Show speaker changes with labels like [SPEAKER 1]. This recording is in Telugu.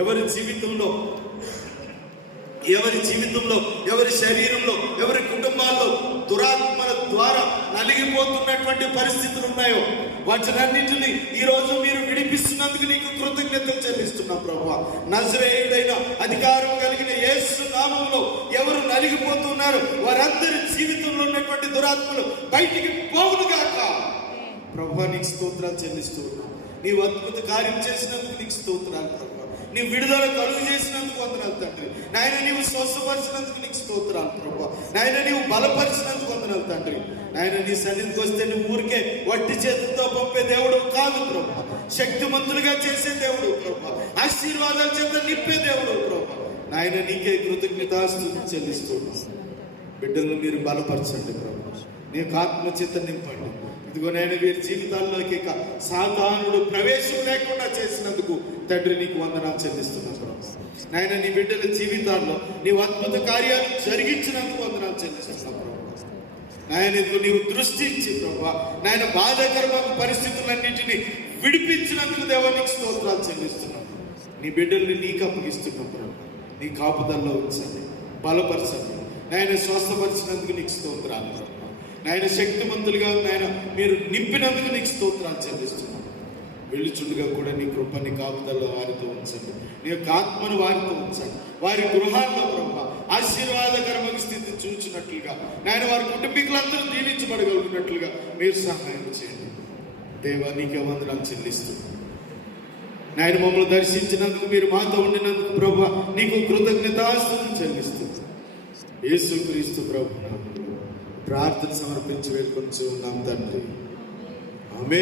[SPEAKER 1] ఎవరి జీవితంలో ఎవరి జీవితంలో ఎవరి శరీరంలో ఎవరి కుటుంబాల్లో దురాత్మల ద్వారా నలిగిపోతున్నటువంటి పరిస్థితులు ఉన్నాయో వాటినన్నింటిని ఈ రోజు మీరు విడిపిస్తున్నందుకు నీకు కృతజ్ఞతలు చెల్లిస్తున్నాం ప్రభా. నజరేయుడైన అధికారం కలిగిన యేసు నామంలో ఎవరు నలిగిపోతున్నారు? వారందరి జీవితంలో ఉన్నటువంటి దురాత్మలు బయటికి పోవునుగాక ప్రభా నీకు స్తోత్రాలు చెల్లిస్తూ ఉన్నాం. నీవు అద్భుత కార్యం చేసినందుకు నీకు స్తోత్రాలు ప్రభా. నీ విడుదల కలుగు చేసినందుకు వందనాలు తండ్రి. నాయన నీవు స్వస్థపరిచినందుకు నీకు స్తోత్రాలు ప్రభా. నాయన నీవు బలపరిచినందుకు వందనాలు తండ్రి. నాయన నీ సన్నిధికి వస్తే నువ్వు ఊరికే వట్టి చేతులతో పంపే దేవుడు కాదు ప్రభా. శక్తిమంతులుగా చేసే దేవుడు ప్రభా. ఆశీర్వాదాల చేత నిప్పే దేవుడు ప్రభా. నాయన నీకే కృతజ్ఞతాస్తుతి చెల్లిస్తున్నాం. బిడ్డలను మీరు బలపరచండి ప్రభు. నీకు ఆత్మచిత్త నింపండి. ఇదిగో నేను వీరి జీవితాల్లోకి ఇక సాతానుడు ప్రవేశం లేకుండా చేసినందుకు తండ్రి నీకు వందనాలు చెల్లిస్తున్నాను. ప్రభు నాయన నీ బిడ్డల జీవితాల్లో నీవు అద్భుత కార్యాలు జరిగించినందుకు వందనాలు చెల్లిస్తున్నాను. ప్రభు నాయన ఇదిగో నీవు దృష్టించి ఇచ్చి నాయన బాధాకరమైన పరిస్థితులన్నింటినీ విడిపించినందుకు దేవానికి స్తోత్రాలు చెల్లిస్తున్నాను. నీ బిడ్డల్ని నీకు అప్పగిస్తున్నాం ప్రభు. నీ కాపుదల్లో ఉంచండి బలపరచండి. నాయన స్వస్థపరిచినందుకు నీకు స్తోత్రాలు. నాయన శక్తిమంతులుగా నాయన మీరు నింపినందుకు నీకు స్తోత్రాలు చెల్లిస్తున్నాను వెళ్ళుచుండగా కూడా నీ కృపని కాపుదల్లో వారితో ఉంచండి. నీ యొక్క ఆత్మను వారితో ఉంచండి. వారి గృహాల్లో బ్రహ్మ ఆశీర్వాదకరమైన స్థితి చూచినట్లుగా నాయన వారి కుటుంబీకులందరూ దీవించబడగలుగుతున్నట్లుగా మీరు సహాయం చేయండి. దేవా నీకే వందనాలు చెల్లిస్తూ నాయన మమ్మల్ని దర్శించినందుకు మీరు మాతో ఉండినందుకు ప్రభు నీకు కృతజ్ఞతాస్తులు చెల్లిస్తుంది యేసుక్రీస్తు ప్రభు నామములో ప్రార్థన సమర్పించి వెళ్ళుకొని ఉన్నాం తండ్రి. ఆమె